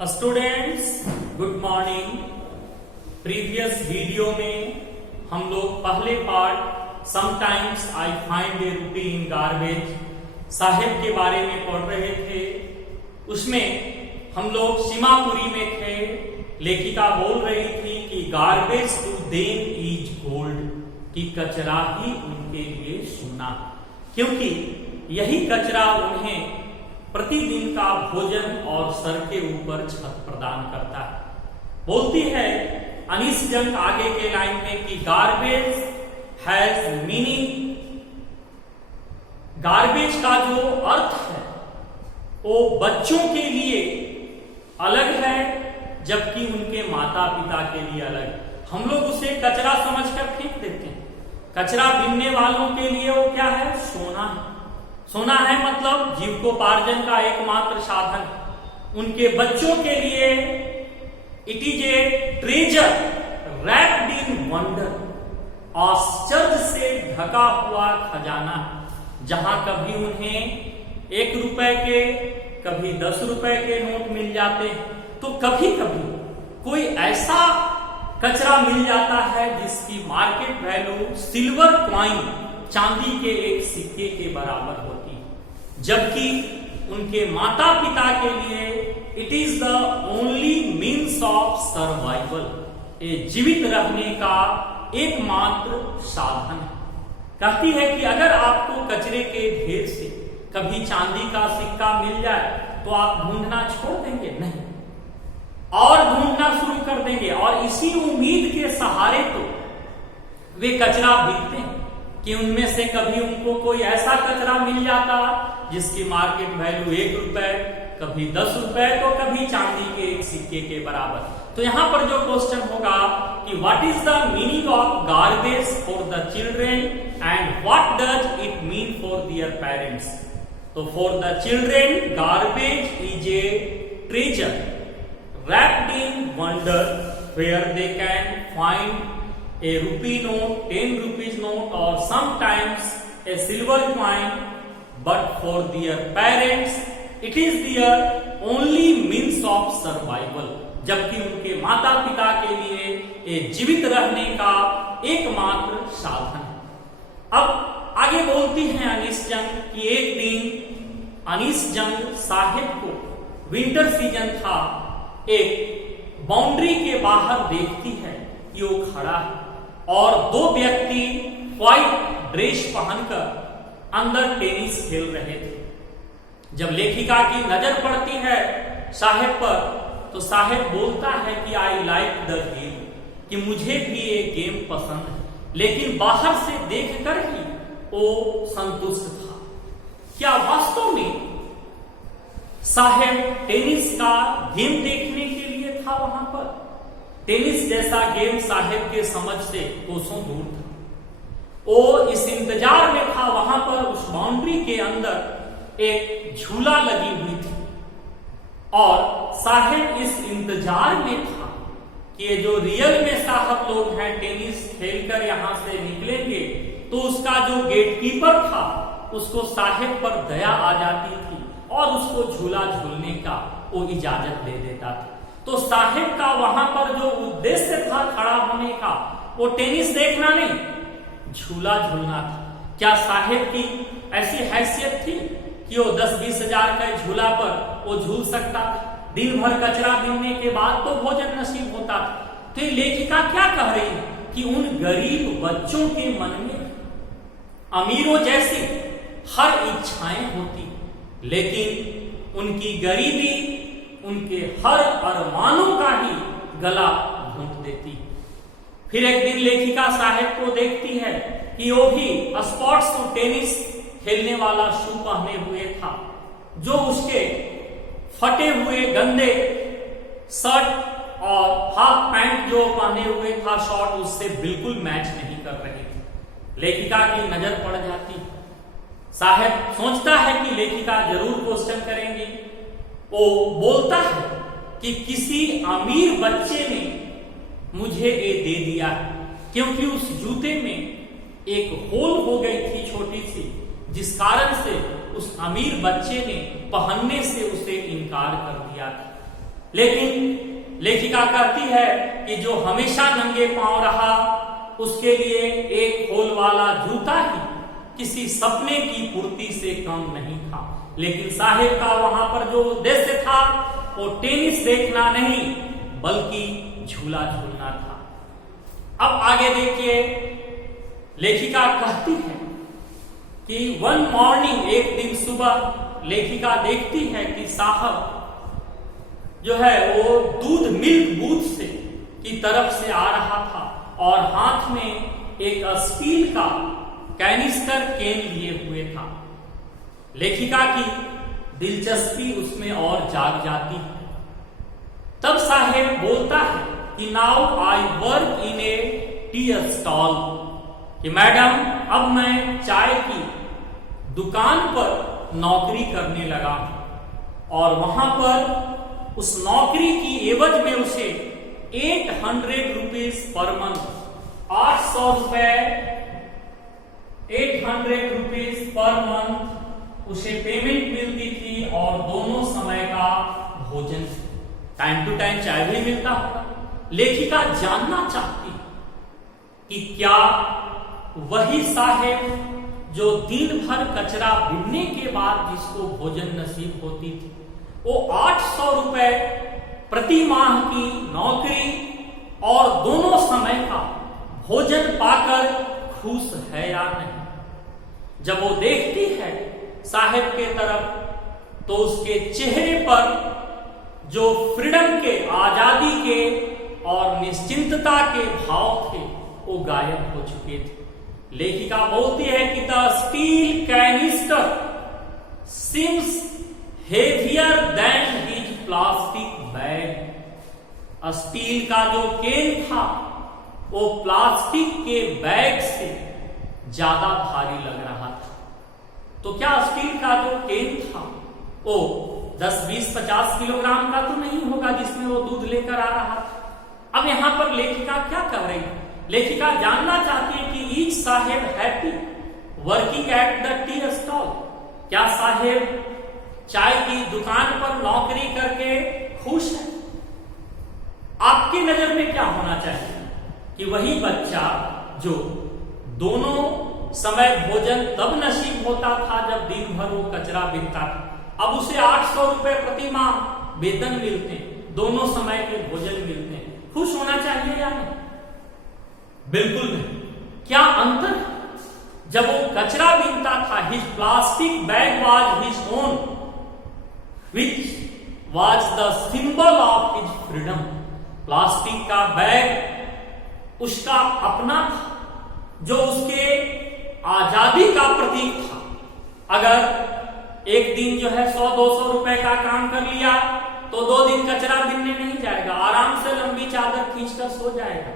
Students good morning. Previous video में हम लोग पहले पार्ट समटाइम्स आई फाइंड ए रूपी इन गार्बेज साहेब के बारे में पढ़ रहे थे। उसमें हम लोग सीमापुरी में थे। लेखिका बोल रही थी कि garbage to them is gold, कि कचरा ही उनके लिए सोना, क्योंकि यही कचरा उन्हें प्रतिदिन का भोजन और सर के ऊपर छत प्रदान करता है। बोलती है अनीस जंग आगे के लाइन में कि गार्बेज हैज मीनिंग। गार्बेज का जो अर्थ है वो बच्चों के लिए अलग है, जबकि उनके माता पिता के लिए अलग। हम लोग उसे कचरा समझकर फेंक देते हैं। कचरा बीनने वालों के लिए वो क्या है? सोना है। सोना है मतलब जीविकोपार्जन का एकमात्र साधन। उनके बच्चों के लिए it is a treasure wrapped in wonder, आश्चर्य से ढका हुआ खजाना, जहां कभी उन्हें 1 रुपए के कभी 10 रुपए के नोट मिल जाते हैं, तो कभी कभी कोई ऐसा कचरा मिल जाता है जिसकी मार्केट वैल्यू सिल्वर कॉइन, चांदी के एक सिक्के के बराबर होती है, जबकि उनके माता पिता के लिए it is the only means of survival, ये जीवित रहने का एकमात्र साधन है। कहती है कि अगर आपको कचरे के ढेर से कभी चांदी का सिक्का मिल जाए तो आप ढूंढना छोड़ देंगे? नहीं, और ढूंढना शुरू कर देंगे। और इसी उम्मीद के सहारे तो वे कचरा बीनते हैं कि उनमें से कभी उनको कोई ऐसा कचरा मिल जाता जिसकी मार्केट वैल्यू 1 रुपए, कभी 10 रुपए, तो कभी चांदी के एक सिक्के के बराबर। तो यहां पर जो क्वेश्चन होगा कि what is the meaning of garbage for the children and what does it mean for their parents. तो for the children garbage is a treasure wrapped in wonder where they can find a rupee note, 10 rupees note, or sometimes a silver coin, but for their parents it is their only means of survival, जबकि उनके माता पिता के लिए ये जीवित रहने का एकमात्र साधन है। अब आगे बोलती हैं अनीस जंग कि एक दिन अनीस जंग साहिब को विंटर सीजन था, एक बाउंड्री के बाहर देखती है कि वो खड़ा है और 2 व्यक्ति व्हाइट ड्रेस पहनकर अंदर टेनिस खेल रहे थे। जब लेखिका की नजर पड़ती है साहेब पर, तो साहेब बोलता है कि आई लाइक द गेम, कि मुझे भी ये गेम पसंद है, लेकिन बाहर से देखकर ही वो संतुष्ट था। क्या वास्तव में साहेब टेनिस का गेम देखने के लिए था वहां पर? टेनिस जैसा गेम साहेब के समझ से कोसों दूर था। वो इस इंतजार में था, वहां पर उस बाउंड्री के अंदर एक झूला लगी हुई थी और साहेब इस इंतजार में था कि ये जो रियल में साहब लोग हैं टेनिस खेलकर यहां से निकलेंगे, तो उसका जो गेटकीपर था उसको साहेब पर दया आ जाती थी और उसको झूला झूलने का वो इजाजत दे देता था। तो साहिब का वहां पर जो उद्देश्य था खड़ा होने का, वो टेनिस देखना नहीं, झूला झूलना था। क्या साहिब की ऐसी हैसियत थी कि वो 10-20 हजार के झूला पर वो झूल सकता था? दिन भर कचरा बीनने के बाद तो भोजन नसीब होता था। तो लेखिका क्या कह रही है कि उन गरीब बच्चों के मन में अमीरों जैसी हर इच्छाएं होती, लेकिन उनकी गरीबी उनके हर अरमानों का ही गला घोंट देती। फिर एक दिन लेखिका साहेब को देखती है कि वो भी स्पोर्ट्स टेनिस खेलने वाला शू पहने हुए था, जो उसके फटे हुए गंदे शर्ट और हाफ पैंट जो पहने हुए था शॉर्ट, उससे बिल्कुल मैच नहीं कर रही थी। लेखिका की नजर पड़ जाती। साहेब सोचता है कि लेखिका जरूर क्वेश्चन करेंगी। वो बोलता है कि किसी अमीर बच्चे ने मुझे ये दे दिया, क्योंकि उस जूते में एक होल हो गई थी छोटी सी, जिस कारण से उस अमीर बच्चे ने पहनने से उसे इनकार कर दिया था। लेकिन लेखिका कहती है कि जो हमेशा नंगे पांव रहा उसके लिए एक होल वाला जूता ही किसी सपने की पूर्ति से कम नहीं था। लेकिन साहेब का वहां पर जो उद्देश्य था वो टेनिस देखना नहीं बल्कि झूला झूलना था। अब आगे देखिए, लेखिका कहती है कि वन मॉर्निंग, एक दिन सुबह लेखिका देखती है कि साहब जो है वो दूध मिल्क बूथ से की तरफ से आ रहा था और हाथ में एक स्टील का कैनिस्टर केन लिए हुए था। लेखिका की दिलचस्पी उसमें और जाग जाती है। तब साहेब बोलता है कि now I work in A tea stall, कि मैडम अब मैं चाय की दुकान पर नौकरी करने लगा हूं और वहां पर उस नौकरी की एवज में उसे 800 रुपीज पर मंथ, 800 रुपए 800 रुपीज पर मंथ उसे पेमेंट मिलती थी और दोनों समय का भोजन, टाइम टू टाइम चाय भी मिलता होगा। लेखिका जानना चाहती कि क्या वही साहेब जो दिन भर कचरा बिनने के बाद जिसको भोजन नसीब होती थी, वो 800 रुपए प्रति माह की नौकरी और दोनों समय का भोजन पाकर खुश है या नहीं। जब वो देखती है साहेब के तरफ तो उसके चेहरे पर जो फ्रीडम के, आजादी के और निश्चिंतता के भाव थे वो गायब हो चुके थे। लेखिका बोलती है कि the steel canister seems heavier than his plastic bag. Steel का जो केन था वो प्लास्टिक के बैग से ज्यादा भारी लग रहा था। तो क्या स्टील का जो केन था वो 10, 20, 50 किलोग्राम का तो नहीं होगा जिसमें वो दूध लेकर आ रहा था। अब यहां पर लेखिका क्या कह रही है? लेखिका जानना चाहती है कि is Saheb happy working at the tea stall. क्या साहेब चाय की दुकान पर नौकरी करके खुश है? आपकी नजर में क्या होना चाहिए कि वही बच्चा जो दोनों समय भोजन तब नसीब होता था जब दिन भर वो कचरा बिनता था, अब उसे 800 रुपए प्रति माह वेतन मिलते हैं, दोनों समय के भोजन मिलते हैं, खुश होना चाहिए या नहीं? बिल्कुल नहीं। क्या अंतर है? जब वो कचरा बिनता था, his plastic bag was his own which was the symbol of his freedom. Plastic का बैग उसका अपना था जो उसके आजादी का प्रतीक था। अगर एक दिन जो है 100-200 रुपए का काम कर लिया तो 2 दिन कचरा बिनने नहीं जाएगा, आराम से लंबी चादर खींचकर सो जाएगा।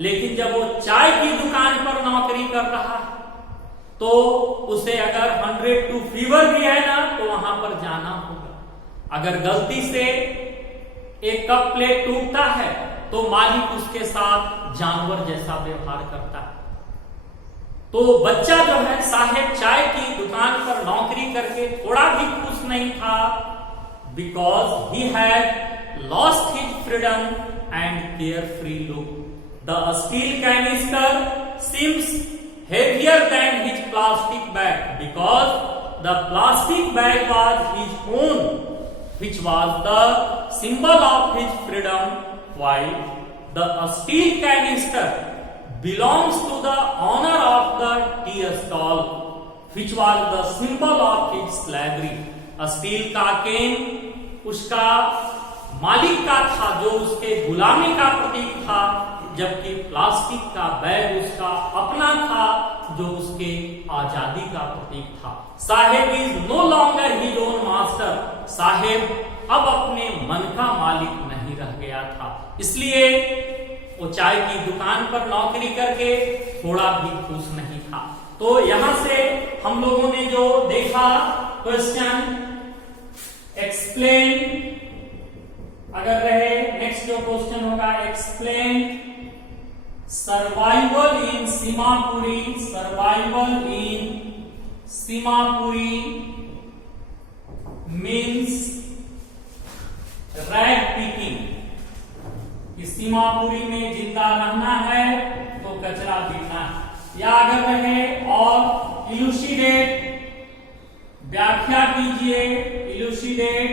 लेकिन जब वो चाय की दुकान पर नौकरी कर रहा है तो उसे अगर 102 फीवर भी है ना तो वहां पर जाना होगा। अगर गलती से एक कप प्लेट टूटता है तो मालिक उसके साथ जानवर जैसा व्यवहार करता है। तो बच्चा जो है साहेब चाय की दुकान पर नौकरी करके थोड़ा भी खुश नहीं था, because he had lost his freedom and carefree look. The steel canister seems heavier than his plastic bag because the plastic bag was his own, which was the symbol of his freedom, while the steel canister belongs to the owner of the tea stall, which was the symbol of his slavery. Steel का केन उसका मालिक का था जो उसके गुलामी का प्रतीक था, जबकि प्लास्टिक का बैग उसका अपना था जो उसके आजादी का प्रतीक था। Saheb is no longer his own master. Saheb अब अपने मन का मालिक नहीं रह गया था, इसलिए वो चाय की दुकान पर नौकरी करके थोड़ा भी खुश नहीं था। तो यहां से हम लोगों ने जो देखा क्वेश्चन एक्सप्लेन, अगर रहे नेक्स्ट जो क्वेश्चन होगा एक्सप्लेन सर्वाइवल इन सीमापुरी, सर्वाइवल इन Seemapuri means rag picking Seemapuri में जिंदा रहना है तो कचरा पीटना है। या अगर रहे और इलुसिडेट, व्याख्या कीजिए, elucidate,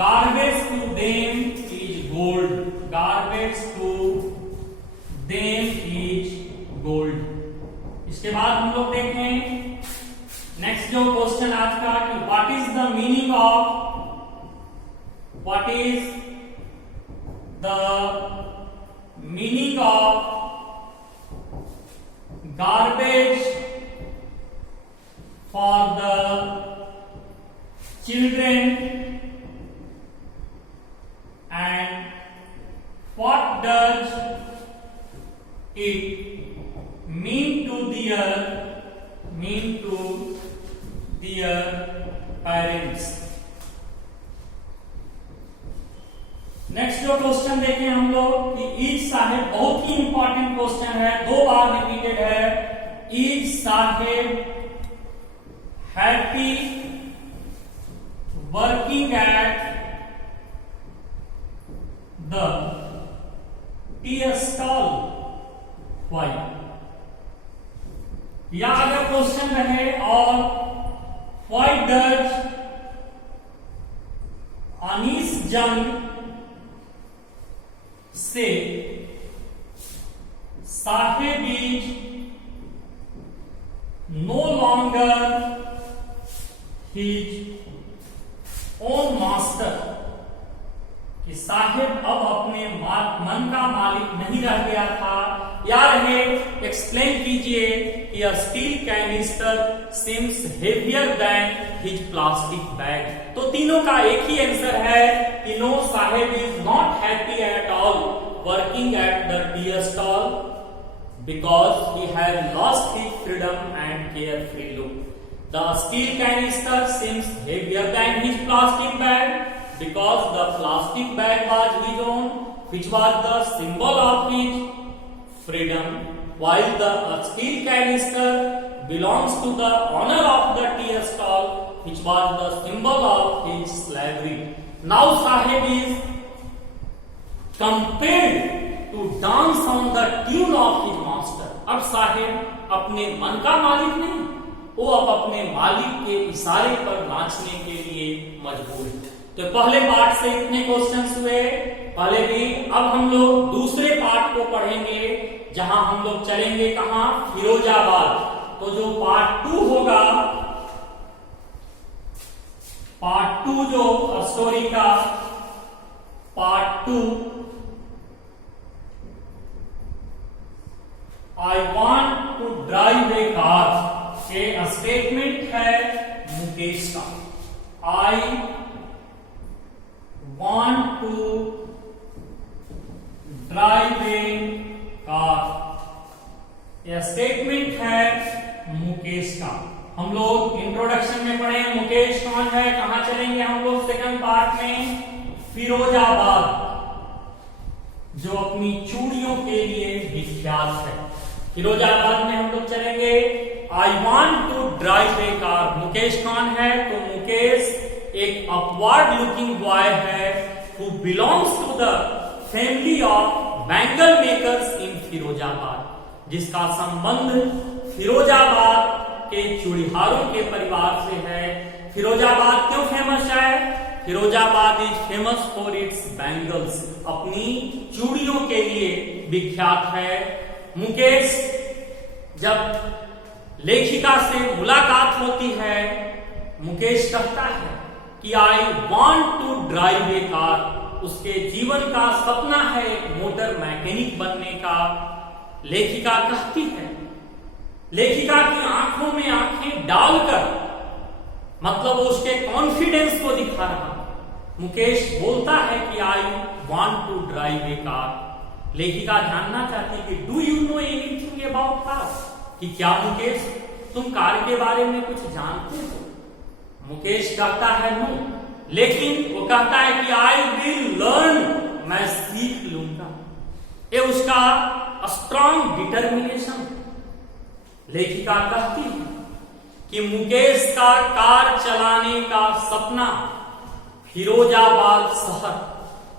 garbage to them is gold, garbage to them is gold. इसके बाद हम लोग देखें नेक्स्ट जो क्वेश्चन आज का कि what is the meaning of, what is the meaning of garbage for the children and what does it mean to their parents? Next जो क्वेश्चन देखें हम लोग कि ईज साहेब, बहुत ही इंपॉर्टेंट क्वेश्चन है, 2 बार रिपीटेड है। Is Saheb happy working at the tea stall, why? या अगर क्वेश्चन रहे और why does अनीस जंग से साहेब is no longer his own master, कि साहेब अब अपने मन का मालिक नहीं रह गया था। या रहे एक्सप्लेन कीजिए कि a steel canister seems heavier than his plastic bag. तो तीनों का एक ही आंसर है कि no, Saheb is not happy at all working at the tea stall because he had lost his freedom and carefree look. The steel canister seems heavier than his plastic bag because the plastic bag was his own, which was the symbol of his freedom, while the steel canister belongs to the owner of the tea stall, which was the symbol of his slavery. Now Sahib is compelled to dance on the tune of his master. अब साहेब अपने मन का मालिक नहीं, वो अब अपने मालिक के इशारे पर नाचने के लिए मजबूर है। तो पहले पार्ट से इतने क्वेश्चंस हुए पहले भी। अब हम लोग दूसरे पार्ट को पढ़ेंगे जहां हम लोग चलेंगे कहां, फिरोजाबाद। तो जो पार्ट 2 होगा, पार्ट 2 जो स्टोरी का part 2, I want to drive a car, ये स्टेटमेंट है मुकेश का। I want to drive a car, यह स्टेटमेंट है मुकेश का। हम लोग इंट्रोडक्शन में पढ़े मुकेश कौन है, कहां चलेंगे हम लोग सेकंड पार्ट में, फिरोजाबाद जो अपनी चूड़ियों के लिए विख्यात है। फिरोजाबाद में हम लोग चलेंगे। I want to drive a car, Mukesh कौन है, तो मुकेश एक अपवर्ड लुकिंग बॉय है who belongs to the family of bangle makers in Firozabad, जिसका संबंध फिरोजाबाद के चूड़ीहारों के परिवार से है। फिरोजाबाद क्यों फेमस है? Firozabad is famous for its bangles, अपनी चूड़ियों के लिए विख्यात है। मुकेश जब लेखिका से मुलाकात होती है, मुकेश कहता है कि I want to drive a car, उसके जीवन का सपना है एक मोटर मैकेनिक बनने का। लेखिका कहती है, लेखिका की आंखों में आंखें डालकर, मतलब उसके कॉन्फिडेंस को दिखा रहा। मुकेश बोलता है कि I want to drive a car. लेखिका जानना चाहती कि do you know anything about car, कि क्या मुकेश तुम कार के बारे में कुछ जानते हो? मुकेश कहता है नो, लेकिन वो कहता है कि आई विल लर्न, मैं सीख लूंगा। ये उसका स्ट्रॉन्ग डिटर्मिनेशन। लेखिका कहती है कि मुकेश का कार चलाने का सपना फिरोजाबाद शहर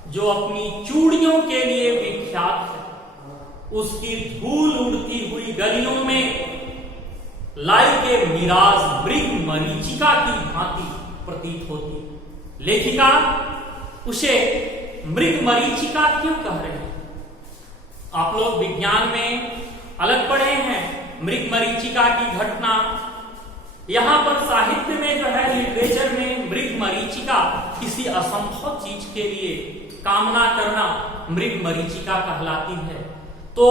जो अपनी चूड़ियों के लिए विख्यात है, उसकी धूल उड़ती हुई गलियों में लाई के मिराज मृग मरीचिका की भांति प्रतीत होती। लेखिका उसे मृग मरीचिका क्यों कह रहे हैं? आप लोग विज्ञान में अलग पढ़े हैं मृग मरीचिका की घटना। यहां पर साहित्य में जो है, लिटरेचर में मृग मरीचिका किसी असंभव चीज के लिए कामना करना मृग मरीचिका कहलाती है। तो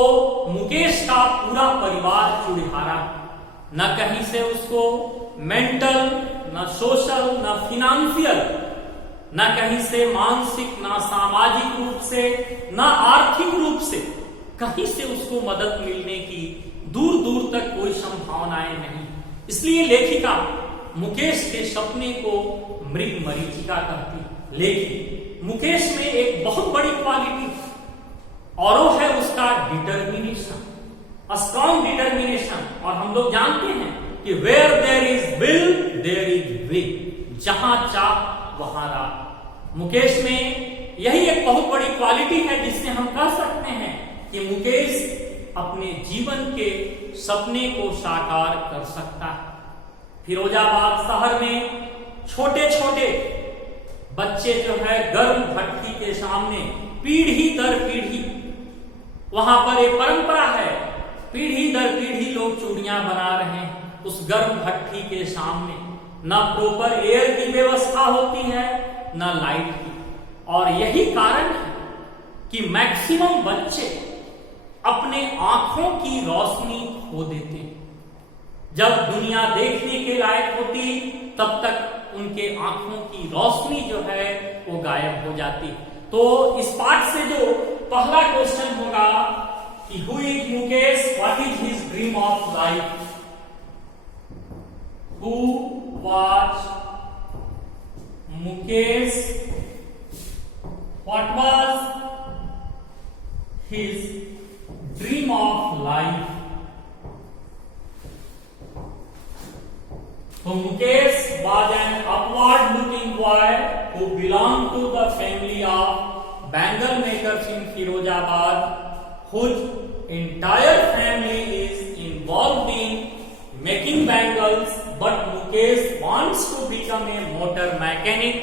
मुकेश का पूरा परिवार चूड़िहारा, न कहीं से उसको मेंटल, न सोशल, न फिनेंशियल, न कहीं से मानसिक, न सामाजिक रूप से, न आर्थिक रूप से कहीं से उसको मदद मिलने की दूर दूर तक कोई संभावनाएं नहीं। इसलिए लेखिका मुकेश के सपने को मृग मरीचिका कहती। लेकिन मुकेश में एक बहुत बड़ी क्वालिटी और वो है उसका डिटर्मिनेशन, स्ट्रॉन्ग डिटर्मिनेशन। और हम लोग जानते हैं कि where there is will there is way, जहां चाह वहां राह। मुकेश में यही एक बहुत बड़ी क्वालिटी है जिससे हम कह सकते हैं कि मुकेश अपने जीवन के सपने को साकार कर सकता है। फिरोजाबाद शहर में छोटे छोटे बच्चे जो है गर्म भट्टी के सामने पीढ़ी दर पीढ़ी, वहां पर एक परंपरा है, पीढ़ी दर पीढ़ी लोग चूड़ियां बना रहे हैं उस गर्म भट्टी के सामने। न प्रॉपर एयर की व्यवस्था होती है, न लाइट की। और यही कारण है कि मैक्सिमम बच्चे अपने आंखों की रोशनी खो देते हैं। जब दुनिया देखने के लायक होती तब तक उनके आंखों की रोशनी जो है वो गायब हो जाती। तो इस पाठ से जो पहला क्वेश्चन होगा कि who is Mukesh, what is his dream of life, who was Mukesh, what was his dream of life. So Mukesh was an upward-looking boy who belonged to the family of bangle makers in Firozabad, whose entire family is involved in making bangles. But Mukesh wants to become a motor mechanic.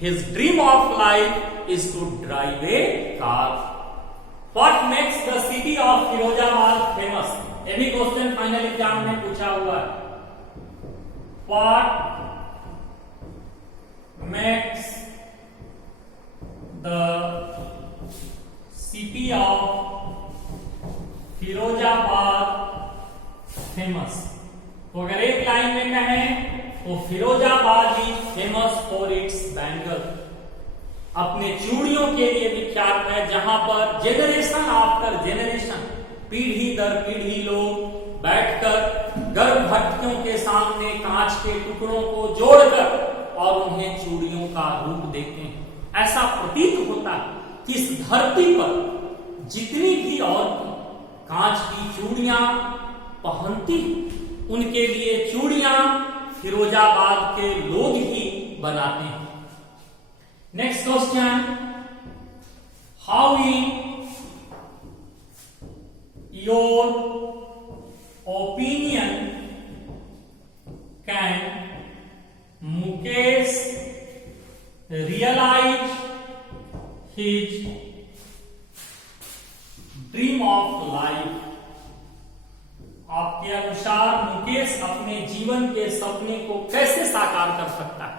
His dream of life is to drive a car. What makes the city of Firozabad famous? ये भी question final exam में पूछा हुआ है। What makes the city of Firozabad famous? तो अगर एक line में कहें तो Firozabad is famous for its bangle, अपने चूड़ियों के लिए विख्यात है, जहां पर जेनरेशन आफ्टर जेनरेशन, पीढ़ी दर पीढ़ी लोग बैठकर गर्म भट्टियों के सामने कांच के टुकड़ों को जोड़कर और उन्हें चूड़ियों का रूप देते हैं। ऐसा प्रतीत होता है कि इस धरती पर जितनी भी औरतें कांच की चूड़ियां पहनती, उनके लिए चूड़ियां फिरोजाबाद के लोग ही बनाते हैं। Next question, how in your opinion can Mukesh realize his dream of life? आपके अनुसार मुकेश अपने जीवन के सपने को कैसे साकार कर सकता है?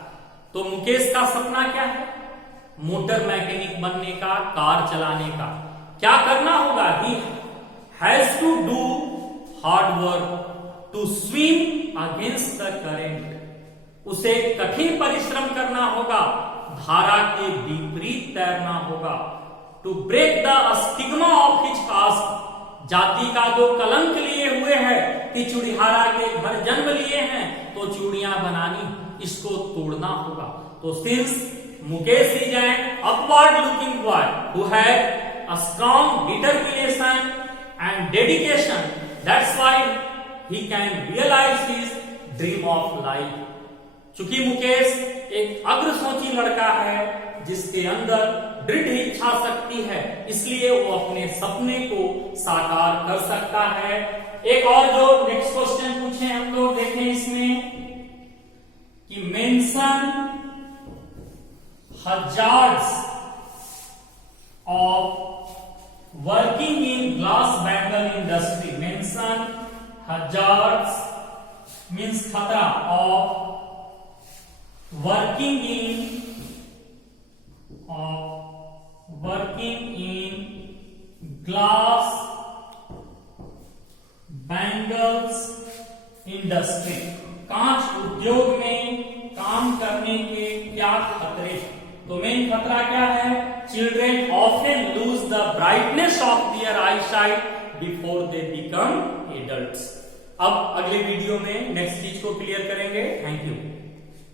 तो मुकेश का सपना क्या है? मोटर मैकेनिक बनने का, कार चलाने का। क्या करना होगा? He has to do hard work to swim against the current. उसे कठिन परिश्रम करना होगा, धारा के विपरीत तैरना होगा। To break the stigma of his caste, जाति का जो कलंक लिए हुए है कि चूड़िहारा के घर जन्म लिए हैं तो चूड़ियां बनानी, इसको तोड़ना होगा। तो since Mukesh is an upward looking boy who had a strong determination and dedication, that's why he can realize his dream of life. चूंकि मुकेश एक अग्रसोची लड़का है जिसके अंदर दृढ़ इच्छा शक्ति है, इसलिए वो अपने सपने को साकार कर सकता है। एक और जो नेक्स्ट क्वेश्चन पूछे हम लोग, देखें इसमें कि mention hazards of working in glass bangle industry. Mention hazards means खतरा, of working in glass bangles industry. कांच उद्योग में काम करने के क्या खतरे हैं? तो मेन खतरा क्या है? Children often lose the brightness of their eye sight before they become adults. अब अगले वीडियो में नेक्स्ट चीज को क्लियर करेंगे। Thank you.